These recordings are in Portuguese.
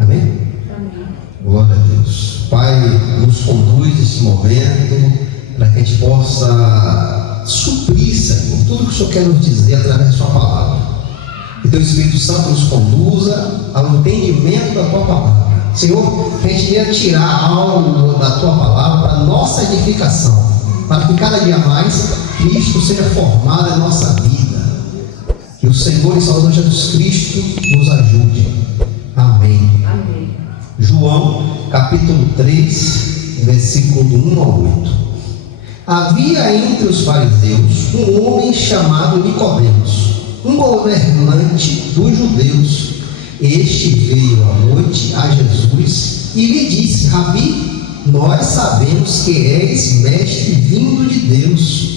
Amém? Amém. Glória a Deus. Pai, nos conduz nesse momento para que a gente possa suprir, Senhor, tudo que o Senhor quer nos dizer através da Sua palavra. Que Teu Espírito Santo nos conduza ao entendimento da Tua palavra. Senhor, que a gente venha tirar algo da Tua palavra para a nossa edificação, para que cada dia mais Cristo seja formado em nossa vida. Que o Senhor e Salvador Jesus Cristo nos ajude. Amém. Amém. João, capítulo 3, versículo do 1 ao 8. Havia entre os fariseus um homem chamado Nicodemos, um governante dos judeus. Este veio à noite a Jesus e lhe disse: Rabi, nós sabemos que és mestre vindo de Deus,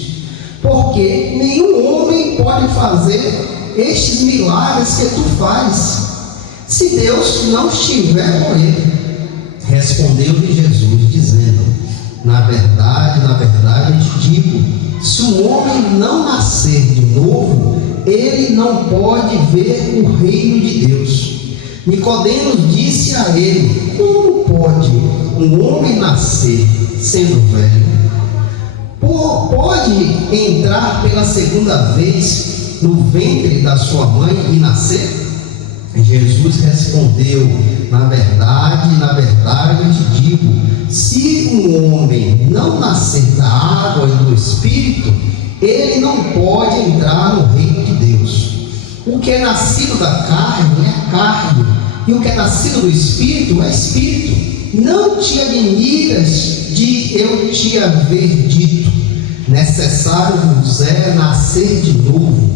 porque nenhum homem pode fazer estes milagres que tu fazes, se Deus não estiver com ele. Respondeu-lhe Jesus, dizendo: na verdade, eu te digo, se o homem não nascer de novo, ele não pode ver o reino de Deus. Nicodemos disse a ele: como pode um homem nascer sendo velho? Pode entrar pela segunda vez no ventre da sua mãe e nascer? Jesus respondeu: na verdade, eu te digo, se um homem não nascer da água e do Espírito, ele não pode entrar no reino de Deus. O que é nascido da carne é carne, e o que é nascido do Espírito é Espírito. Não te admiras de eu te haver dito: necessário vos é nascer de novo.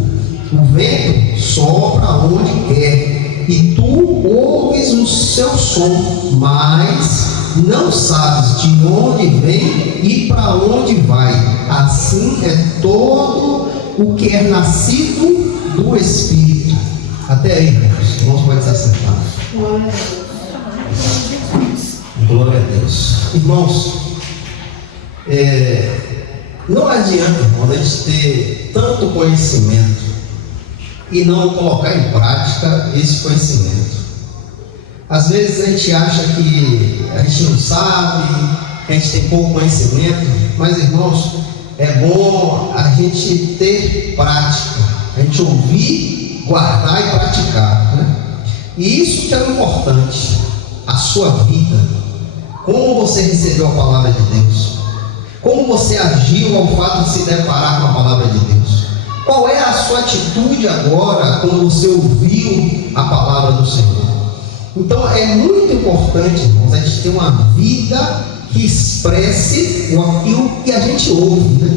O vento sopra onde quer, e tu ouves o seu som, mas não sabes de onde vem e para onde vai. Assim é todo o que é nascido do Espírito. Até aí, irmãos. Irmãos, pode se acertar. Glória a Deus. Glória a Deus. Irmãos, não adianta, irmãos, a gente ter tanto conhecimento e não colocar em prática esse conhecimento. Às vezes a gente acha que a gente não sabe, que a gente tem pouco conhecimento, mas, irmãos, é bom a gente ter prática, a gente ouvir, guardar e praticar, né? E isso que é o importante, a sua vida, como você recebeu a palavra de Deus, como você agiu ao fato de se deparar com a palavra de Deus. Qual é a sua atitude agora quando você ouviu a palavra do Senhor? Então é muito importante, irmãos, a gente ter uma vida que expresse aquilo que a gente ouve, né?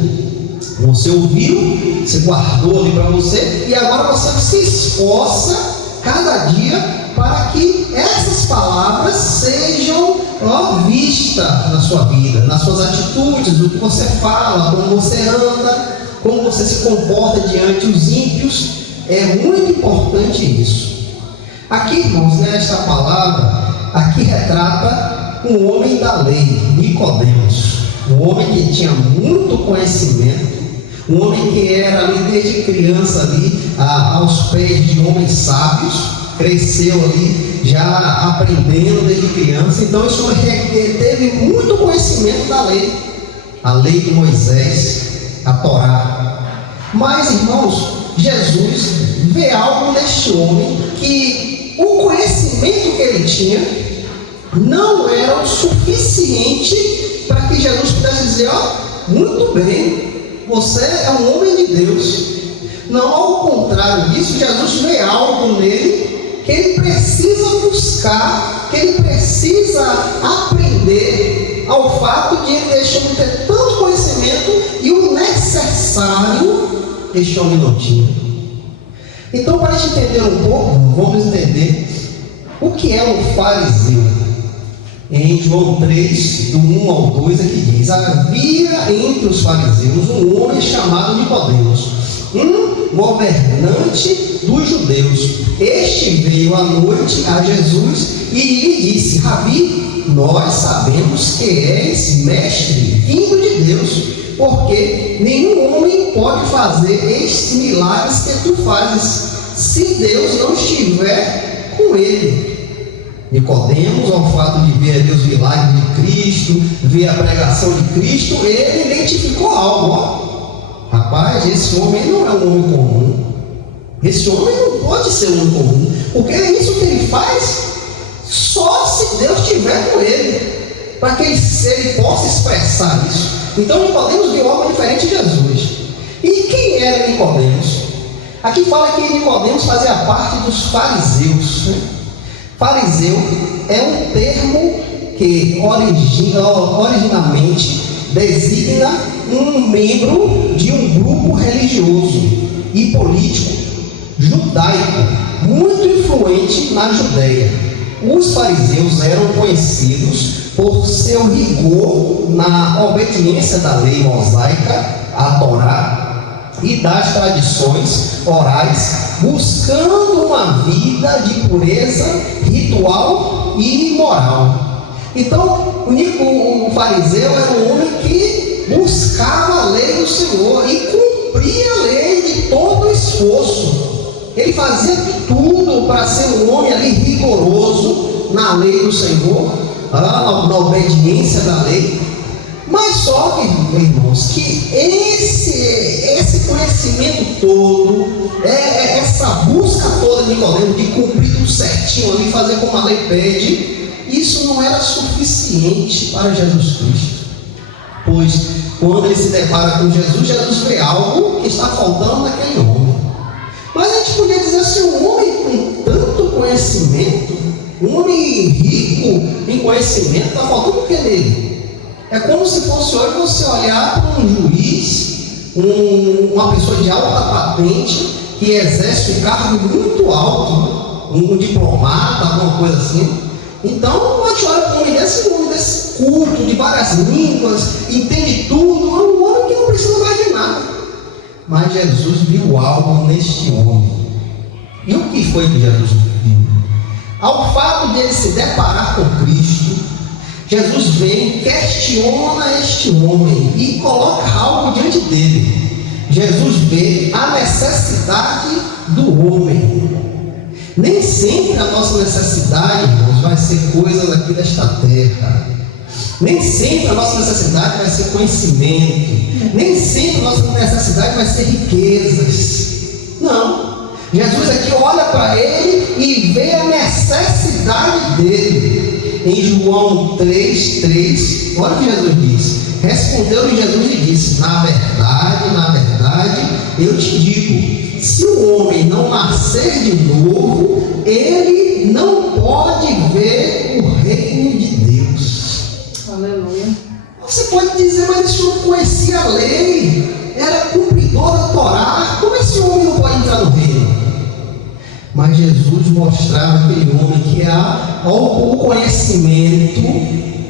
Você ouviu, você guardou ali para você, e agora você se esforça cada dia para que essas palavras sejam vistas na sua vida, nas suas atitudes, no que você fala, como você anda, como você se comporta diante dos ímpios. É muito importante isso. Aqui, irmãos, nesta palavra, aqui retrata um homem da lei, Nicodemos, um homem que tinha muito conhecimento, um homem que era ali desde criança ali, aos pés de homens sábios, cresceu ali já aprendendo desde criança. Então esse homem teve muito conhecimento da lei, a lei de Moisés, a Torá. Mas, irmãos, Jesus vê algo neste homem que o conhecimento que ele tinha não era o suficiente para que Jesus pudesse dizer: muito bem, você é um homem de Deus. Não, ao contrário disso, Jesus vê algo nele que ele precisa buscar, que ele precisa aprender, ao fato de ele deixar de ter tanto conhecimento e o necessário este homem não tinha. Então, para a gente entender um pouco, vamos entender o que é um fariseu. Em João 3, do 1 ao 2, aqui diz: havia entre os fariseus um homem chamado Nicodemos, um governante dos judeus. Este veio à noite a Jesus e lhe disse: Rabi, nós sabemos que és mestre vindo de Deus, porque nenhum homem pode fazer estes milagres que tu fazes, se Deus não estiver com ele. Nicodemos, ao fato de ver ali os milagres de Cristo, ver a pregação de Cristo, ele identificou algo. Ó. Rapaz, esse homem não é um homem comum. Esse homem não pode ser um homem comum, porque é isso que ele faz só se Deus estiver com ele, para que ele possa expressar isso. Então Nicodemos viu algo diferente de Jesus. E quem era Nicodemos? Aqui fala que Nicodemos fazia parte dos fariseus, né? Fariseu é um termo que originalmente designa um membro de um grupo religioso e político judaico muito influente na Judeia. Os fariseus eram conhecidos por seu rigor na obediência da lei mosaica, a Torá, e das tradições orais, buscando uma vida de pureza ritual e moral. Então, o fariseu era um homem que buscava a lei do Senhor e cumpria a lei de todo esforço. Ele fazia tudo para ser um homem ali rigoroso na lei do Senhor, na obediência da lei. Mas só que, irmãos, que esse conhecimento todo, essa busca toda de Nicodemo, de cumprir tudo certinho ali, fazer como a lei pede, isso não era suficiente para Jesus Cristo. Pois, quando ele se depara com Jesus, Jesus vê algo que está faltando naquele homem. Mas a gente podia dizer assim, um homem com tanto conhecimento, um homem rico em conhecimento, está faltando o que nele? É como se fosse hoje você olhar para um juiz, uma pessoa de alta patente, que exerce um cargo muito alto, um diplomata, alguma coisa assim. Então, a gente olha para um homem desse culto, de várias línguas, entende tudo, é um homem que não precisa mais de nada. Mas Jesus viu algo neste homem. E o que foi que Jesus viu? Ao fato de ele se deparar com Cristo, Jesus vem, questiona este homem e coloca algo diante dele. Jesus vê a necessidade do homem. Nem sempre a nossa necessidade, irmãos, vai ser coisas aqui desta terra. Nem sempre a nossa necessidade vai ser conhecimento. Nem sempre a nossa necessidade vai ser riquezas. Não. Jesus aqui olha para ele e vê a necessidade dele. Em João 3,3, olha o que Jesus diz. Respondeu-lhe Jesus e disse: na verdade, eu te digo, se o homem não nascer de novo, ele não pode ver o reino de Deus. Aleluia. Você pode dizer, mas esse homem conhecia a lei, era cumpridor da Torá, como esse homem não pode entrar no reino? Mas Jesus mostrava aquele homem que o conhecimento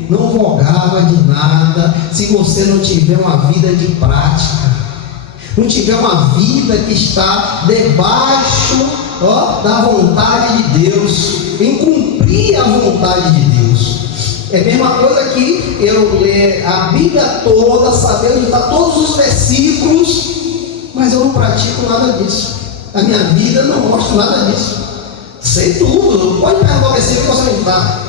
não vogava de nada se você não tiver uma vida de prática, não tiver uma vida que está debaixo da vontade de Deus, em cumprir a vontade de Deus. É a mesma coisa que eu ler a Bíblia toda, saber onde estão todos os versículos, mas eu não pratico nada disso. A minha vida não mostra nada disso. Sei tudo, pode perguntar o versículo que você não está.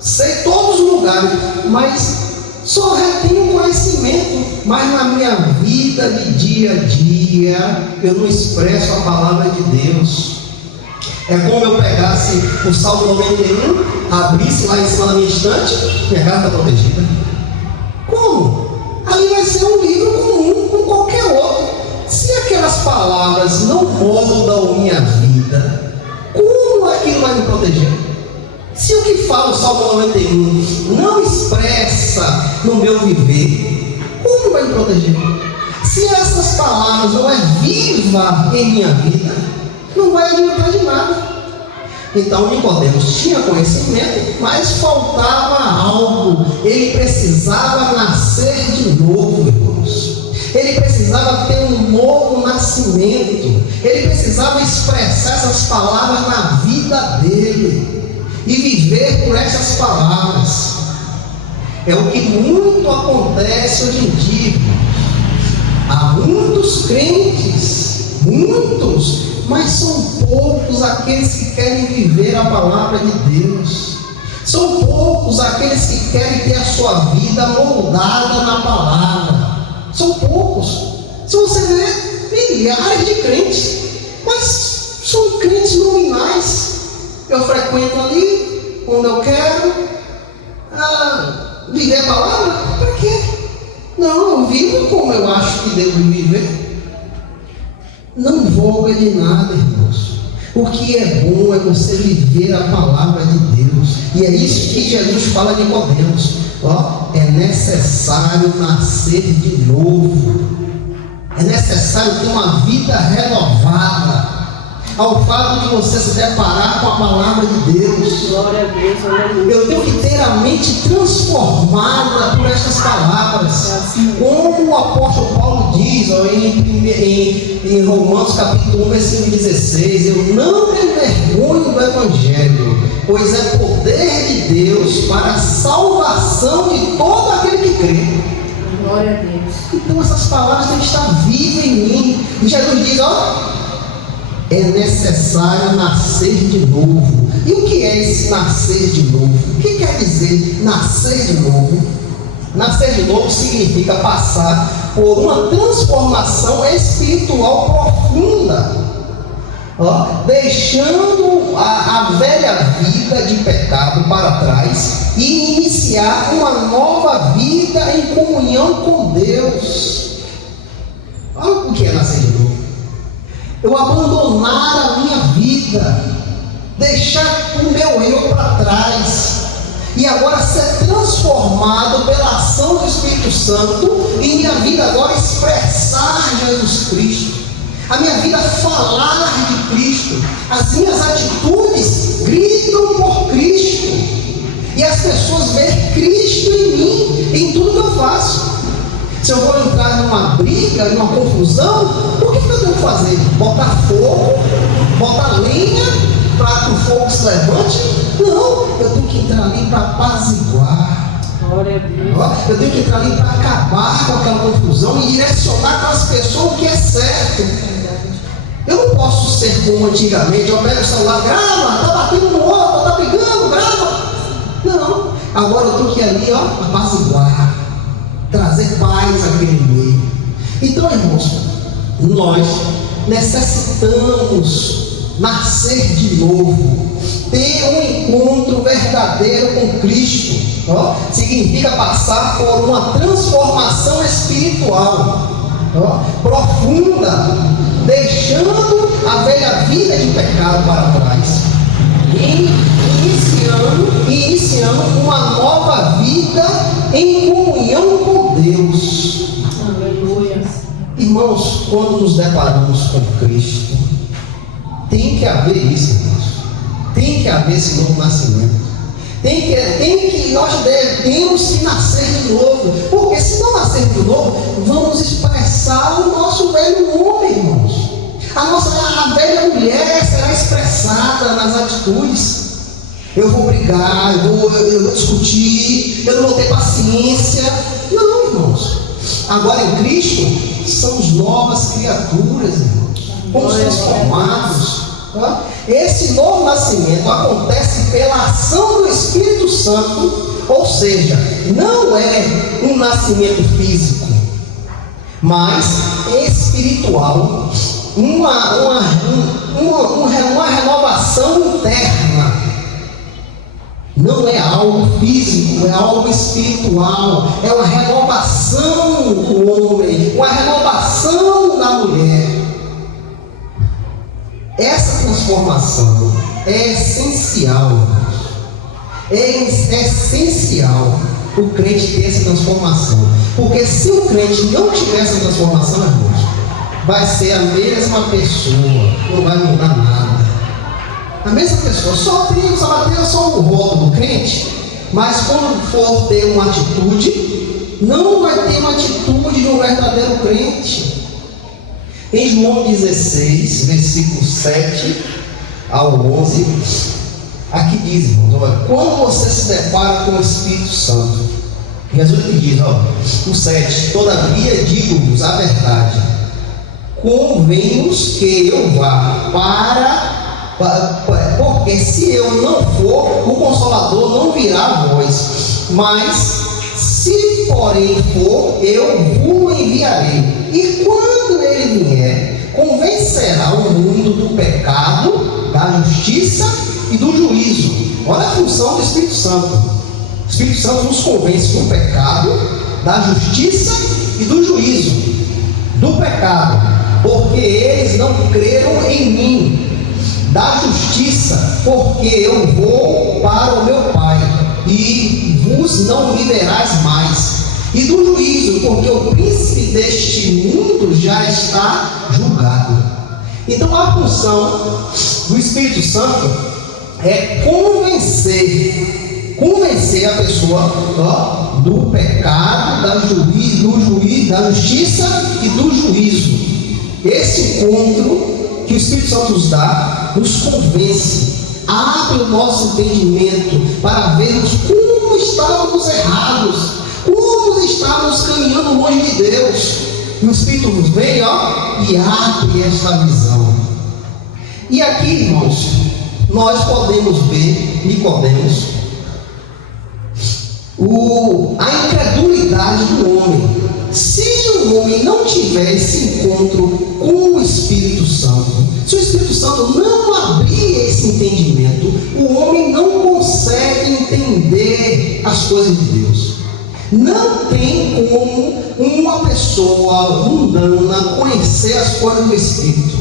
Sei todos os lugares, mas só retenho conhecimento. Mas na minha vida de dia a dia, eu não expresso a palavra de Deus. É como eu pegasse o Salmo 91, abrisse lá em cima da minha estante, minha casa está protegida. Como? Ali vai ser um livro comum com qualquer outro. Se aquelas palavras não moldam minha vida, como aquilo vai me proteger? Se o que fala o Salmo 91 não expressa no meu viver, como vai me proteger? Se essas palavras não é viva em minha vida, não vai adiantar de nada. Então Nicodemos tinha conhecimento, mas faltava algo. Ele precisava nascer de novo, irmãos. Ele precisava ter um novo nascimento. Ele precisava expressar essas palavras na vida dele e viver por essas palavras. É o que muito acontece hoje em dia. Há muitos crentes, muitos, mas são poucos aqueles que querem viver a palavra de Deus. São poucos aqueles que querem ter a sua vida moldada na palavra. São poucos. Se você vê milhares de crentes, mas são crentes nominais. Eu frequento ali quando eu quero viver a palavra. Para quê? Não, eu vivo como eu acho que devo viver. Não vou de nada, irmãos. O que é bom é você viver a palavra de Deus. E é isso que Jesus fala a Nicodemos. É necessário nascer de novo. É necessário ter uma vida renovada. Ao fato de você se deparar com a palavra de Deus. Glória a Deus, aleluia. Eu tenho que ter a mente transformada por essas palavras. Como o apóstolo Paulo diz em Romanos capítulo 1, versículo 16: eu não me envergonho do Evangelho, pois é poder de Deus para a salvação de todo aquele que crê. Glória a Deus. Então essas palavras têm que estar vivas em mim. E Jesus diz: é necessário nascer de novo. E o que é esse nascer de novo? O que quer dizer nascer de novo? Nascer de novo significa passar por uma transformação espiritual profunda, deixando a velha vida de pecado para trás e iniciar uma nova vida em comunhão com Deus. Olha o que é nascer de novo. Eu abandonar a minha vida, deixar o meu eu para trás, e agora ser transformado pela ação do Espírito Santo, e minha vida agora expressar Jesus Cristo, a minha vida falar de Cristo, as minhas atitudes gritam por Cristo, e as pessoas veem Cristo em mim, em tudo que eu faço. Se eu vou entrar numa briga, numa confusão, o que eu tenho que fazer? Botar fogo? Botar lenha para que o fogo se levante? Não, eu tenho que entrar ali para apaziguar. Glória a Deus. Eu tenho que entrar ali para acabar com aquela confusão e direcionar para as pessoas o que é certo. Eu não posso ser como antigamente, eu pego o celular, grava, está batendo no outro, está brigando, grava. Não, agora eu tenho que ir ali, apaziguar. Trazer paz àquele meio. Então, irmãos, nós necessitamos nascer de novo, ter um encontro verdadeiro com Cristo. Significa passar por uma transformação espiritual profunda, deixando a velha vida de pecado para trás e iniciando uma nova vida em comunhão com Deus. Aleluia. Irmãos, quando nos deparamos com Cristo, tem que haver isso, irmãos. Tem que haver esse novo nascimento. Nós devemos que nascer de novo. Porque se não nascer de novo, vamos expressar o nosso velho homem, irmãos. A velha mulher será expressada nas atitudes. Eu vou brigar, eu vou discutir, eu não vou ter paciência. Não, irmãos. Agora em Cristo, somos novas criaturas, irmãos. Fomos transformados. Esse novo nascimento acontece pela ação do Espírito Santo, ou seja, não é um nascimento físico, mas espiritual, uma renovação interna. Não é algo físico, é algo espiritual, é uma renovação do homem, uma renovação da mulher. Essa transformação é essencial, é essencial o crente ter essa transformação, porque se o crente não tiver essa transformação, irmãos, vai ser a mesma pessoa, não vai mudar nada. A mesma pessoa, só vai ter só o rótulo do crente, mas quando for ter uma atitude, não vai ter uma atitude de um verdadeiro crente. Em João 16, versículo 7 ao 11, aqui diz, irmãos, olha, quando você se depara com o Espírito Santo, Jesus lhe diz, o 7, todavia digo-vos a verdade, convém-vos que eu vá para Porque se eu não for, o Consolador não virá a vós. Mas, se porém for, eu vos enviarei. E quando ele vier, convencerá o mundo do pecado, da justiça e do juízo. Olha a função do Espírito Santo. O Espírito Santo nos convence do pecado, da justiça e do juízo. Do pecado, porque eles não creram em mim. Da justiça, porque eu vou para o meu Pai e vos não me verás mais. E do juízo, porque o príncipe deste mundo já está julgado. Então a função do Espírito Santo é convencer a pessoa do pecado, da justiça e do juízo. Esse encontro que o Espírito Santo nos dá, nos convence, abre o nosso entendimento para vermos como estávamos errados, como estávamos caminhando longe de Deus. E o Espírito nos vem, e abre esta visão. E aqui, irmãos, nós podemos ver, Nicodemos, a incredulidade do homem. Se o homem não tiver esse encontro com o Espírito Santo, se o Espírito Santo não abrir esse entendimento, o homem não consegue entender as coisas de Deus. Não tem como uma pessoa mundana conhecer as coisas do Espírito.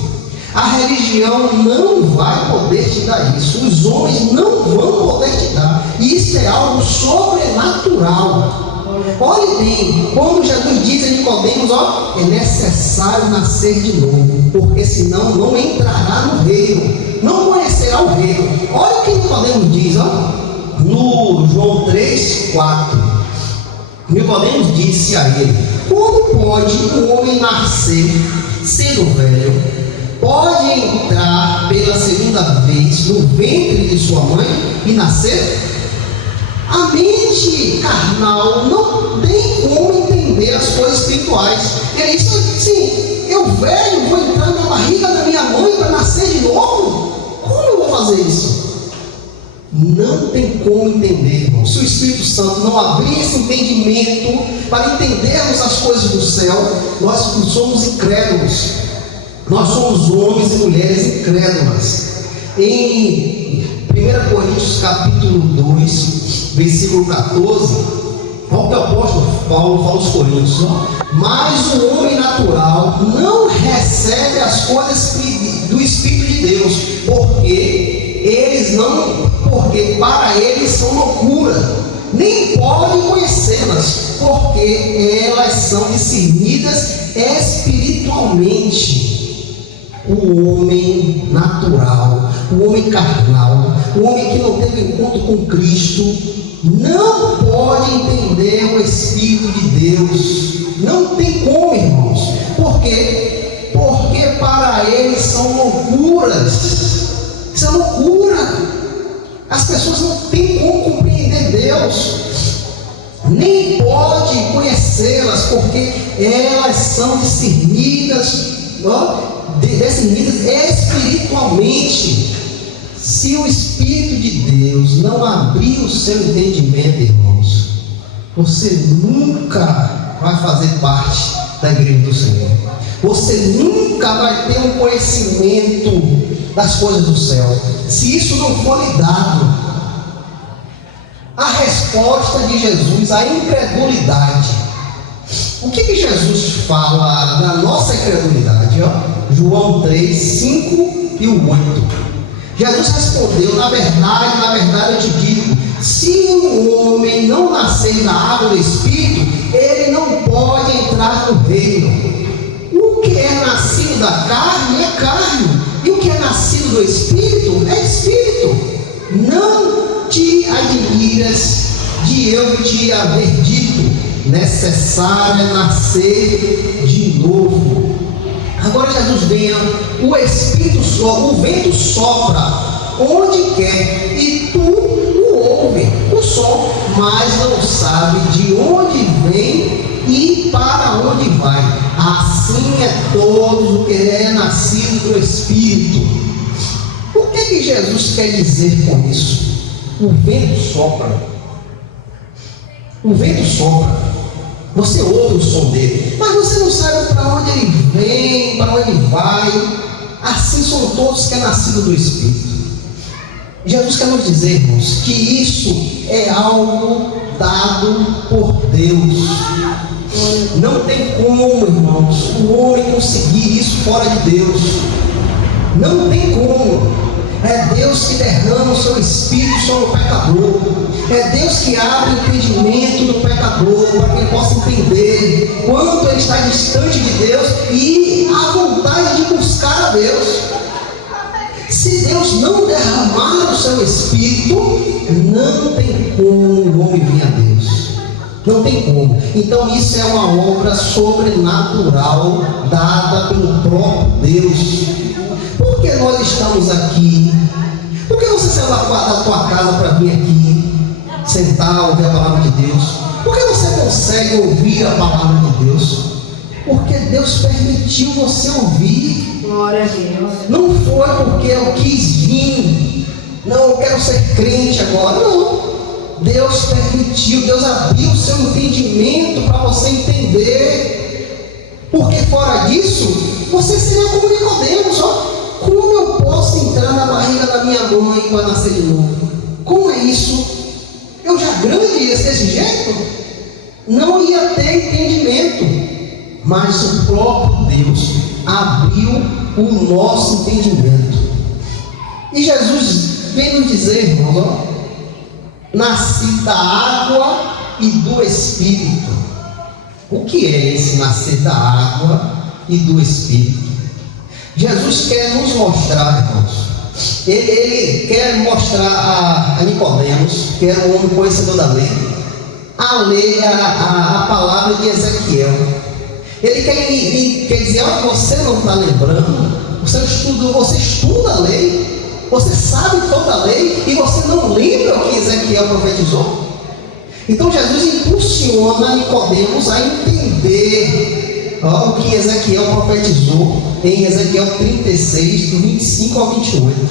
A religião não vai poder te dar isso. Os homens não vão poder te dar. Isso é algo sobrenatural. Olhe bem, como Jesus diz a Nicodemos, é necessário nascer de novo, porque senão não entrará no reino, não conhecerá o reino. Olha o que Nicodemos diz, no João 3:4. Nicodemos disse a ele: como pode um homem nascer sendo velho? Pode entrar pela segunda vez no ventre de sua mãe e nascer? A mente carnal não tem como entender as coisas espirituais. Ele disse assim: eu velho vou entrar na barriga da minha mãe para nascer de novo? Como eu vou fazer isso? Não tem como entender, irmão. Se o Espírito Santo não abrir esse entendimento para entendermos as coisas do céu, nós somos incrédulos. Nós somos homens e mulheres incrédulas. Em 1 Coríntios capítulo 2, versículo 14, olha o que o apóstolo Paulo fala aos Coríntios: mas o homem natural não recebe as coisas do Espírito de Deus, porque para eles são loucura, nem podem conhecê-las, porque elas são discernidas espiritualmente. O homem natural, o homem carnal, o homem que não teve encontro com Cristo, não pode entender o Espírito de Deus. Não tem como, irmãos. Por quê? Porque para eles são loucuras. Isso é loucura. As pessoas não têm como compreender Deus, nem pode conhecê-las, porque elas são discernidas espiritualmente. Se o Espírito de Deus não abrir o seu entendimento, irmãos, você nunca vai fazer parte da igreja do Senhor. Você nunca vai ter um conhecimento das coisas do céu, se isso não for lhe dado. A resposta de Jesus à incredulidade. O que Jesus fala da nossa incredulidade? João 3, 5 e 8. Jesus respondeu: na verdade eu te digo, se um homem não nascer na água do Espírito, ele não pode entrar no reino. O que é nascido da carne é carne, e o que é nascido do Espírito é Espírito. Não te admiras de eu te haver dito: necessário é nascer de novo. Agora Jesus vem, o Espírito sopra, o vento sopra onde quer, e tu o ouve, o som, mas não sabe de onde vem e para onde vai. Assim é todo o que é nascido do Espírito. Por que que Jesus quer dizer com isso? O vento sopra. O vento sopra. Você ouve o som dele, mas você não sabe para onde ele vem, para onde ele vai. Assim são todos que é nascido do Espírito. Jesus quer nos dizer, irmãos, que isso é algo dado por Deus. Não tem como, irmãos, o homem conseguir isso fora de Deus. Não tem como. É Deus que derrama o seu Espírito sobre o pecador. É Deus que abre o entendimento do pecador para que ele possa entender quanto ele está distante de Deus e a vontade de buscar a Deus. Se Deus não derramar o seu Espírito, não tem como o homem vir a Deus. Não tem como. Então isso é uma obra sobrenatural dada pelo próprio Deus. Por que nós estamos aqui? Por que você saiu da tua casa para vir aqui sentar, ouvir a palavra de Deus? Por que você consegue ouvir a palavra de Deus? Porque Deus permitiu você ouvir. Glória a Deus. Não foi porque eu quis vir. Não, eu quero ser crente agora. Não. Deus permitiu, Deus abriu o seu entendimento para você entender. Porque fora disso, você seria como Nicodemos, ó. Como eu posso entrar na barriga da minha mãe para nascer de novo? Como é isso? Eu já grande ia ser desse jeito? Não ia ter entendimento. Mas o próprio Deus abriu o nosso entendimento. E Jesus vem nos dizer, irmãos, ó, nasci da água e do Espírito. O que é esse nascer da água e do Espírito? Jesus quer nos mostrar, irmãos. Ele quer mostrar a Nicodemos, que era um homem conhecedor da lei, a palavra de Ezequiel. Ele quer dizer, olha, você não está lembrando, você estuda a lei, você sabe toda a lei, e você não lembra o que Ezequiel profetizou? Então Jesus impulsiona Nicodemos a entender o que Ezequiel profetizou em Ezequiel 36, do 25 ao 28.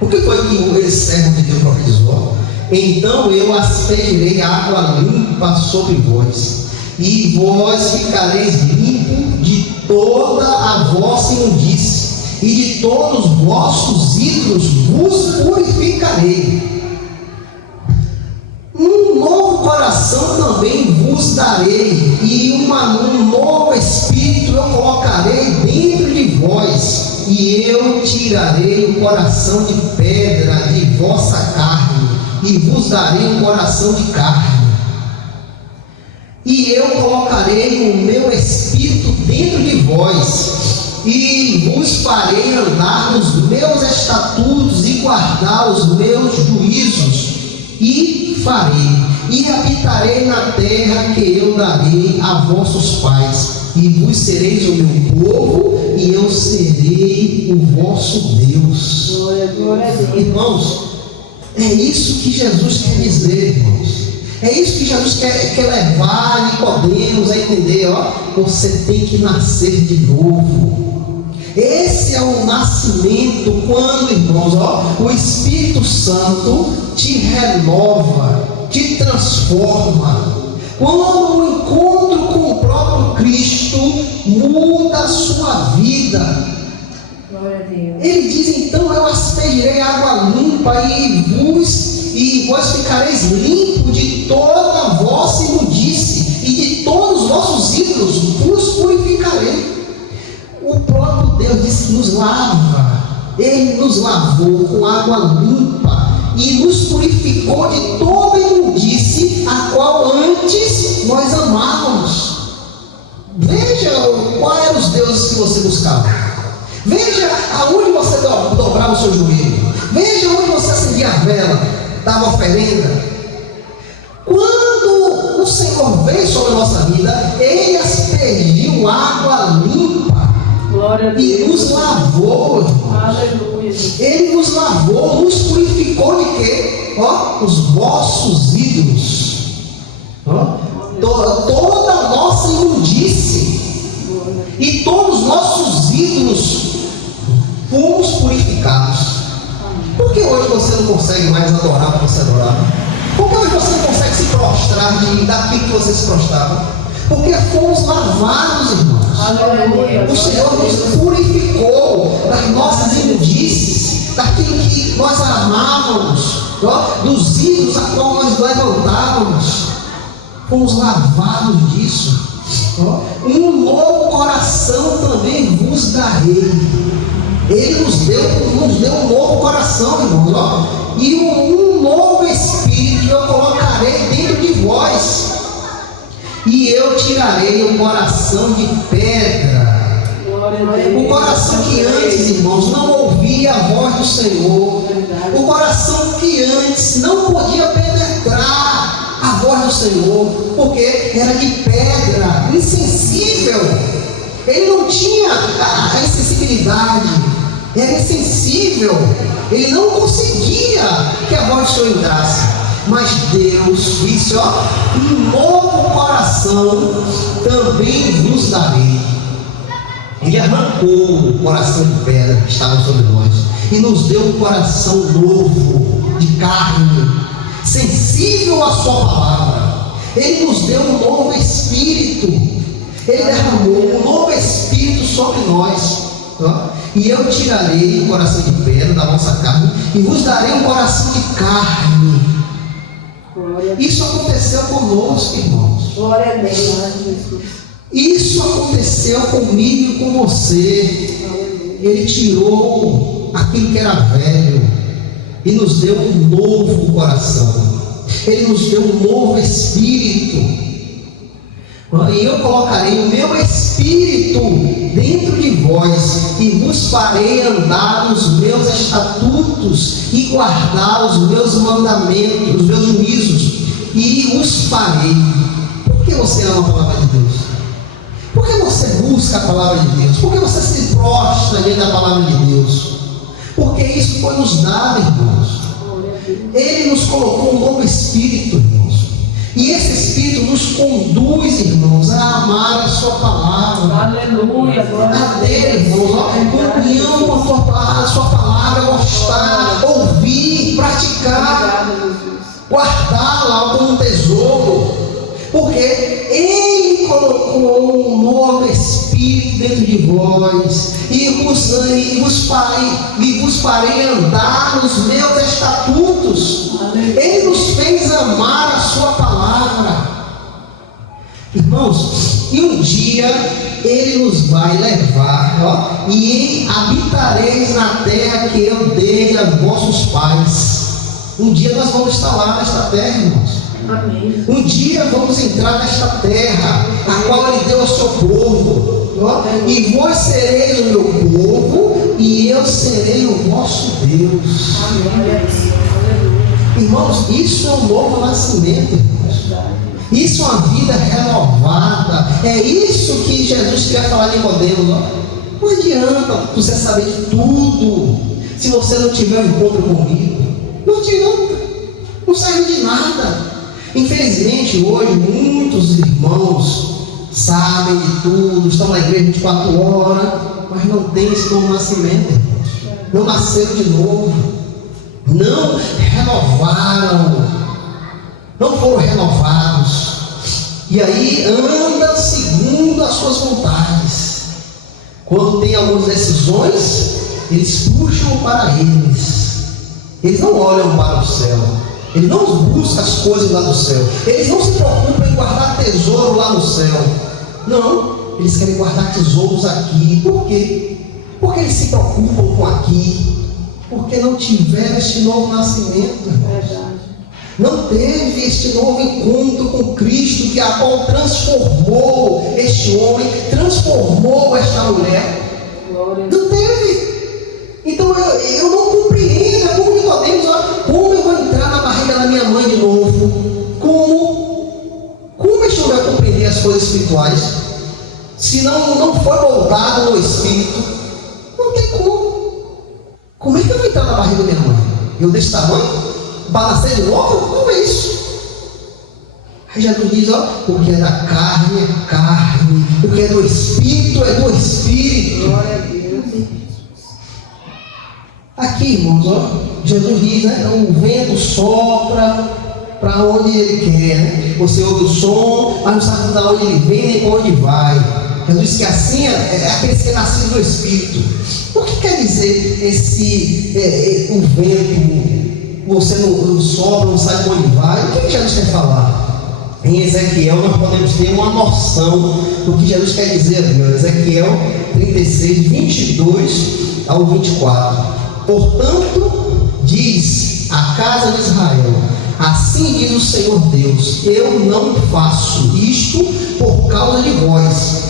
O que foi que esse servo de Deus profetizou? Então eu aspergirei água limpa sobre vós, e vós ficareis limpos de toda a vossa imundície, e de todos os vossos ídolos vos purificarei. Um novo coração também vos darei, e um novo espírito eu colocarei dentro de vós, e eu tirarei o coração de pedra de vossa carne, e vos darei um coração de carne. E eu colocarei o meu espírito dentro de vós, e vos farei andar nos meus estatutos e guardar os meus juízos, e farei, e habitarei na terra que eu darei a vossos pais, e vos sereis o meu povo, e eu serei o vosso Deus. Glória a Deus. Irmãos, é isso que Jesus quer dizer, irmãos. É isso que Jesus quer levar Nicodemos a entender, ó. Você tem que nascer de novo. Esse é o nascimento, quando, irmãos, ó, o Espírito Santo te renova, te transforma. Quando o encontro com o próprio Cristo muda a sua vida. Glória a Deus. Ele diz, então eu aspergirei água limpa, e vós ficareis limpos de toda a vossa imundície, e de todos os vossos ídolos vos purificarei. O próprio Deus disse que nos lava. Ele nos lavou com água limpa e nos purificou de toda imundície a qual antes nós amávamos. Veja quais eram os deuses que você buscava. Veja aonde você dobrava o seu joelho. Veja onde você acendia a vela, dava oferenda. Quando o Senhor veio sobre a nossa vida, Ele aspergiu água limpa. Glória a E Deus. nos lavou, irmãos. Aleluia. Ele nos lavou, nos purificou de quê? Ó, os vossos ídolos. Ó, toda a nossa imundície. E todos os nossos ídolos fomos purificados. Por que hoje você não consegue mais adorar o que você adorava? Por que hoje você não consegue se prostrar daquilo que você se prostrava? Porque fomos lavados, irmãos. Aleluia. O Senhor nos purificou das nossas imundícies, daquilo que nós amávamos, dos ídolos a qual nós levantávamos. Fomos lavados disso. Um novo coração também vos darei. Ele nos deu um novo coração, irmãos, e um novo espírito eu colocarei dentro de vós, e eu tirarei o coração de pedra. O coração que antes, irmãos, não ouvia a voz do Senhor, o coração que antes não podia penetrar a voz do Senhor, porque era de pedra, insensível. Ele não tinha a insensibilidade, era insensível, ele não conseguia que a voz do Senhor entrasse. Mas Deus disse: um novo coração também vos darei. Ele arrancou o coração de pedra que estava sobre nós e nos deu um coração novo, de carne, sensível à sua palavra. Ele nos deu um novo espírito. Ele derramou um novo espírito sobre nós. E eu tirarei o coração de pedra da vossa carne e vos darei um coração de carne. Isso aconteceu conosco, irmãos. Glória a Deus. Isso aconteceu comigo e com você. Ele tirou aquilo que era velho e nos deu um novo coração. Ele nos deu um novo espírito. E eu colocarei o meu espírito dentro de vós e vos farei andar nos meus estatutos e guardar os meus mandamentos, os meus juízos, e os farei. Por que você ama a palavra de Deus? Por que você busca a palavra de Deus? Por que você se prostra diante da palavra de Deus? Porque isso foi nos dado, irmãos. Ele nos colocou um novo espírito, irmãos. E esse Espírito nos conduz, irmãos, a amar a sua palavra. Aleluia. A ter, irmãos, comunhão com a sua palavra, gostar, ouvir, praticar, guardá-la como um tesouro. Porque Ele colocou um novo Espírito dentro de vós e vos farei andar nos meus estatutos. Ele nos fez amar a sua palavra, irmãos. E um dia Ele nos vai levar, e habitareis na terra que eu dei aos vossos pais. Um dia nós vamos estar lá nesta terra, irmãos. Amém. Um dia vamos entrar nesta terra, a qual Ele deu ao seu povo, e vós sereis o meu povo, e eu serei o vosso Deus. Amém. Irmãos, isso é um novo nascimento, irmãos. Isso é uma vida renovada. É isso que Jesus quer falar de Nicodemo. Não adianta você saber de tudo se você não tiver um encontro comigo. Não adianta, não serve de nada. Infelizmente hoje muitos irmãos sabem de tudo, estão na igreja 24 horas, mas não tem esse novo nascimento, irmãos. Não nasceram de novo, não renovaram, não foram renovados, e aí andam segundo as suas vontades. Quando tem algumas decisões, eles puxam para eles não olham para o céu. Eles não buscam as coisas lá do céu. Eles não se preocupam em guardar tesouro lá no céu. Não, eles querem guardar tesouros aqui. Por quê? Porque eles se preocupam com aqui. Porque não tiveram este novo nascimento. Não teve este novo encontro com Cristo, que a qual transformou este homem, transformou esta mulher. Não teve. Então eu não compreendo. É como Nicodemo, como eu vou entrar na barriga da minha mãe de novo? Como este homem vai compreender as coisas espirituais se não foi moldado no Espírito? Não tem como. Como é que eu vou entrar na barriga da minha mãe? Eu desse tamanho? Balancei de novo? Como é isso? Aí Jesus diz, porque é da carne é carne, porque é do Espírito é do Espírito. Glória a Deus. Aqui, irmãos, ó, Jesus diz, né? O vento sopra para onde ele quer, né? Você ouve o som, mas não sabe de onde ele vem nem para onde vai. Jesus diz que assim é aquele que é nascido do Espírito. O que quer dizer o vento, você não sopra, não sabe para onde vai? O que Jesus quer falar? Em Ezequiel nós podemos ter uma noção do que Jesus quer dizer, meu. Ezequiel 36, 22 ao 24. Portanto, diz a casa de Israel: assim diz o Senhor Deus, eu não faço isto por causa de vós,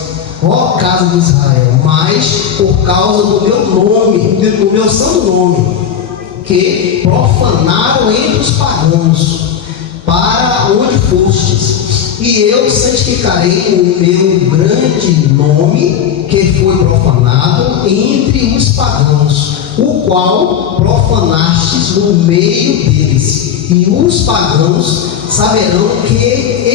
ó casa de Israel, mas por causa do meu nome, do meu santo nome, que profanaram entre os pagãos, para onde fostes, e eu santificarei o meu grande nome, que foi profanado entre os pagãos, o qual profanastes no meio deles, e os pagãos saberão que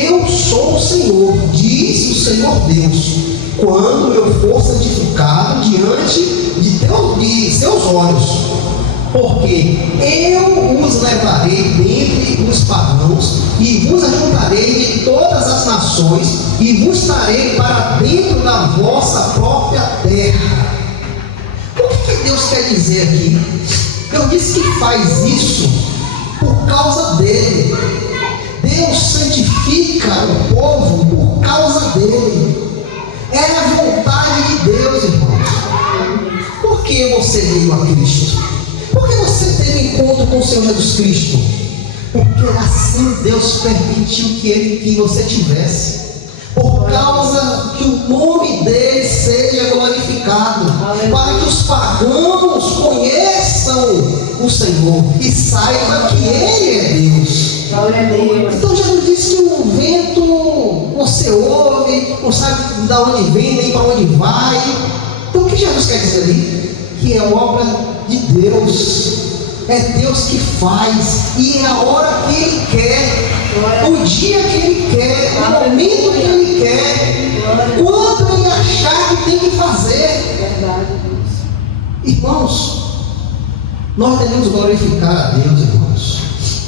eu sou o Senhor, diz o Senhor Deus, quando eu for santificado diante de seus olhos, porque eu os levarei dentre os pagãos e vos ajuntarei de todas as nações e vos trarei para dentro da vossa própria terra. O que Deus quer dizer aqui? Deus diz que faz isso por causa dele. Deus santifica o povo por causa dele. É a vontade de Deus, irmãos. Por que você veio a Cristo? Por que você teve encontro com o Senhor Jesus Cristo? Porque assim Deus permitiu que você tivesse. Por causa que o nome dele seja glorificado. Para que os pagãos conheçam o Senhor e saibam que ele é Deus. Então Jesus disse que o vento você ouve, não sabe de onde vem nem para onde vai. Então o que Jesus quer dizer ali? Que é obra de Deus. É Deus que faz, e é a hora que Ele quer, o dia que Ele quer, o momento que Ele quer, quando Ele achar que tem que fazer. Irmãos, nós devemos glorificar a Deus, irmãos,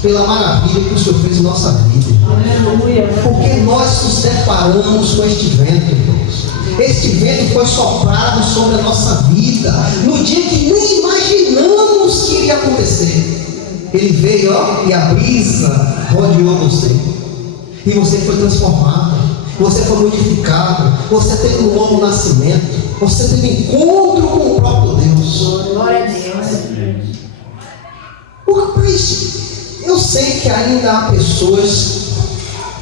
pela maravilha que o Senhor fez em nossa vida. Aleluia. Porque nós nos deparamos com este vento, irmãos. Este vento foi soprado sobre a nossa vida no dia que nem imaginamos que iria acontecer. Ele veio, ó, e a brisa rodeou você, e você foi transformado, você foi modificado, você teve um novo nascimento, você teve encontro com o próprio Deus. Glória a Deus. Mas eu sei que ainda há pessoas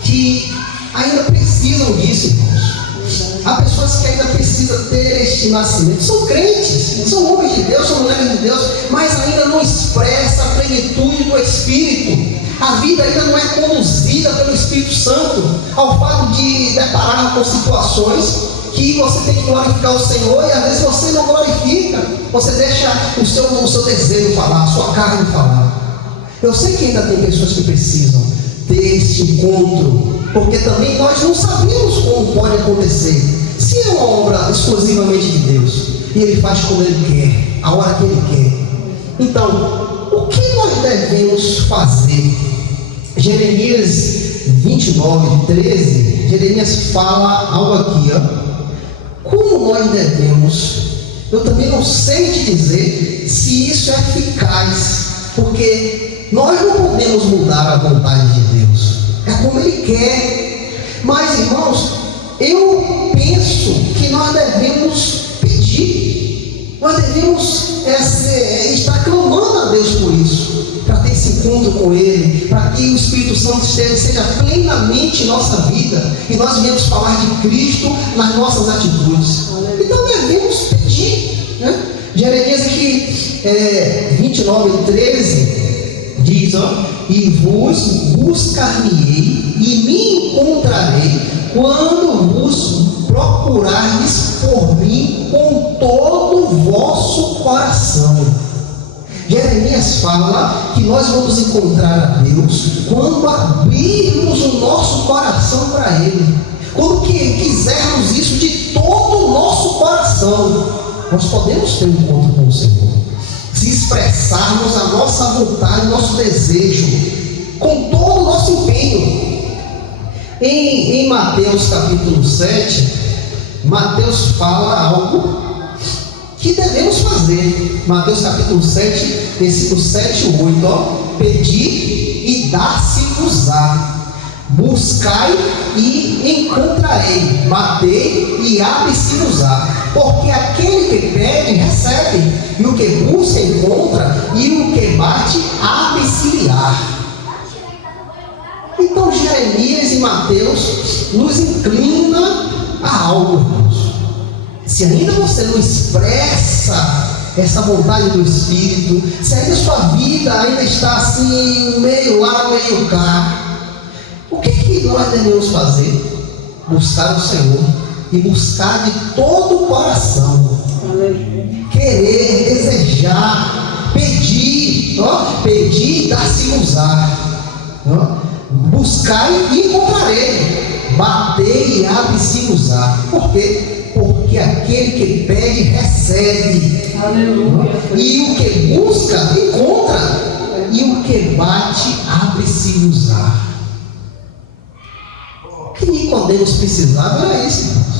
que ainda precisam disso, irmãos. Há pessoas que ainda precisam ter este nascimento. São crentes, são homens de Deus, são mulheres de Deus, mas ainda não expressa a plenitude do Espírito. A vida ainda não é conduzida pelo Espírito Santo, ao fato de deparar com situações que você tem que glorificar o Senhor, e às vezes você não glorifica, você deixa o seu desejo falar, a sua carne falar. Eu sei que ainda tem pessoas que precisam ter este encontro, porque também nós não sabemos como pode acontecer. Se é uma obra exclusivamente de Deus, e Ele faz como Ele quer, a hora que Ele quer, então, o que nós devemos fazer? Jeremias 29, 13, Jeremias fala algo aqui, ó. Como nós devemos, eu também não sei te dizer se isso é eficaz, porque nós não podemos mudar a vontade de Deus, é como Ele quer. Mas, irmãos, eu penso que nós devemos pedir, nós devemos estar clamando a Deus por isso, para ter esse encontro com Ele, para que o Espírito Santo seja plenamente em nossa vida, e nós viemos falar de Cristo nas nossas atitudes. Então devemos pedir, né? Jeremias aqui 29, 13 diz, ó: e vos buscar-me-ei e me encontrarei quando vos procurardes por mim com todo o vosso coração. Jeremias fala que nós vamos encontrar a Deus quando abrirmos o nosso coração para Ele, quando quisermos isso de todo o nosso coração. Nós podemos ter um encontro com o Senhor. Se expressarmos a nossa vontade, nosso desejo, com todo o nosso empenho. Em Mateus capítulo 7, Mateus fala algo que devemos fazer. Mateus capítulo 7, versículos 7 e 8, ó. Pedi e dar-se-vos-á. Buscai e encontrarei. Batei e abre-se-vos-á. Porque aquele que pede, recebe. E o que busca, encontra. E o que bate, abre-se-lhe-á. Então Jeremias e Mateus nos inclina a algo, irmãos. Se ainda você não expressa essa vontade do Espírito, se ainda sua vida ainda está assim, meio lá, meio cá, o que nós devemos fazer? Buscar o Senhor e buscar de todo o coração, querer, desejar, pedir, ó, pedir e dar-se-vos-á, buscai e encontrarei, batei e abre-se-vos-á. Por quê? Porque aquele que pede, recebe. Aleluia. E o que busca, encontra. E o que bate, abre-se-vos-á. O que Nicodemos precisava era isso, irmãos.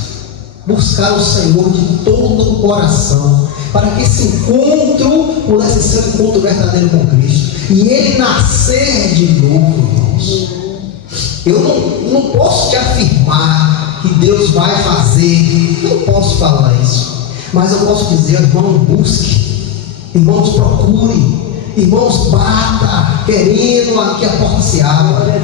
Buscar o Senhor de todo o coração, para que esse encontro pudesse ser um encontro verdadeiro com Cristo, e ele nascer de novo, irmãos. Eu não posso te afirmar que Deus vai fazer, não posso falar isso, mas eu posso dizer, irmão, busque, irmãos, procure, irmãos, bata, querendo que a porta se abra.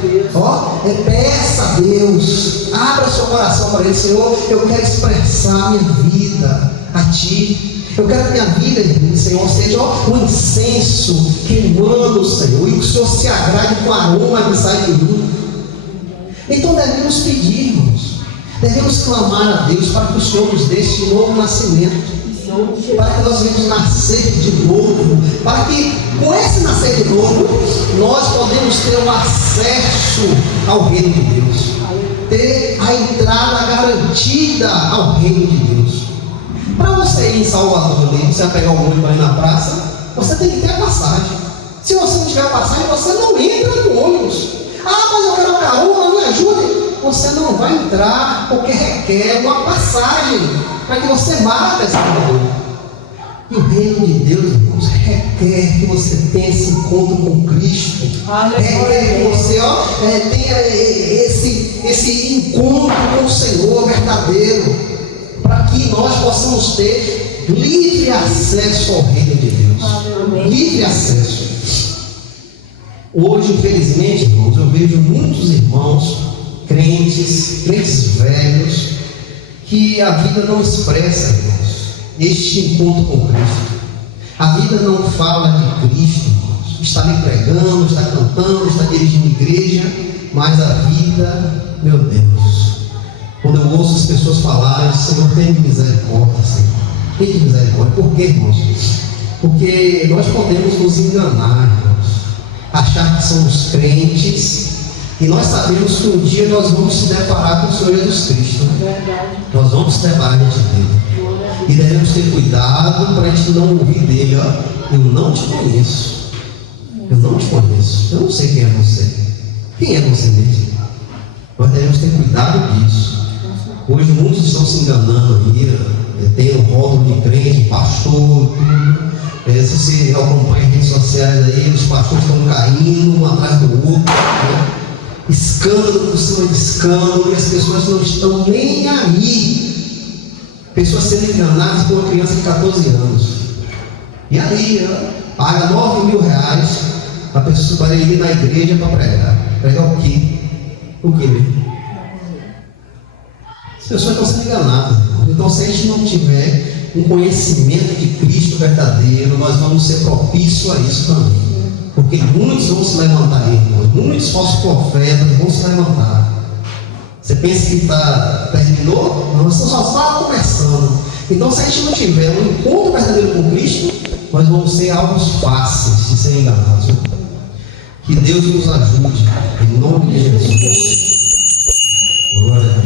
Peça a Deus, abra seu coração para Ele. Senhor, eu quero expressar minha vida a Ti. Eu quero que minha vida, Senhor, seja um incenso queimando, Senhor, e que o Senhor se agrade com o aroma que sai de mim. Então devemos pedir, irmãos, devemos clamar a Deus para que o Senhor nos dê esse novo nascimento, para que nós venhamos nascer de novo, para que com esse nascer de novo nós podemos ter um acesso ao reino de Deus, ter a entrada garantida ao reino de Deus. Para você ir em Salvador, você vai pegar o ônibus para ir na praça, você tem que ter a passagem. Se você não tiver a passagem, você não entra no ônibus. Ah, mas eu quero uma carona, me ajude. Você não vai entrar, porque requer uma passagem para que você vá até Salvador. E o reino de Deus, irmãos, requer que você tenha esse encontro com Cristo. Requer que você tenha esse encontro com o Senhor verdadeiro, para que nós possamos ter livre acesso ao reino de Deus. Amém. Livre acesso. Hoje, infelizmente, irmãos, eu vejo muitos irmãos, crentes velhos, que a vida não expressa, irmãos, este encontro com Cristo. A vida não fala de Cristo, irmãos. Está me pregando, está cantando, está dirigindo igreja, mas a vida, meu Deus, quando eu ouço as pessoas falarem, Senhor, tem misericórdia, Senhor, tem misericórdia. Por quê, irmãos? Porque nós podemos nos enganar, irmãos, achar que somos crentes, e nós sabemos que um dia nós vamos se deparar com o Senhor Jesus Cristo, né? Nós vamos se deparar diante dele, e devemos ter cuidado para a gente não ouvir dele, ó, eu não te conheço, eu não te conheço, eu não sei quem é você. Quem é você mesmo? Nós devemos ter cuidado disso. Hoje muitos estão se enganando aí, tem um rótulo de crente, pastor, tudo. Se você acompanha as redes sociais aí, os pastores estão caindo um atrás do outro, né? Escândalo por cima de escândalo, e as pessoas não estão nem aí. Pessoas sendo enganadas por uma criança de 14 anos. E aí, paga R$9.000 a pessoa para ir na igreja para pregar. Pregar o quê? O quê mesmo? As pessoas estão sendo enganadas. Então, se a gente não tiver um conhecimento de Cristo verdadeiro, nós vamos ser propícios a isso também. Porque muitos vão se levantar aí, irmãos. Muitos falsos profetas vão se levantar. Você pensa que terminou? Não, você só está começando. Então, se a gente não tiver um encontro verdadeiro com Cristo, nós vamos ser alvos fáceis de ser enganados. Que Deus nos ajude, em nome de Jesus. Glória a Deus.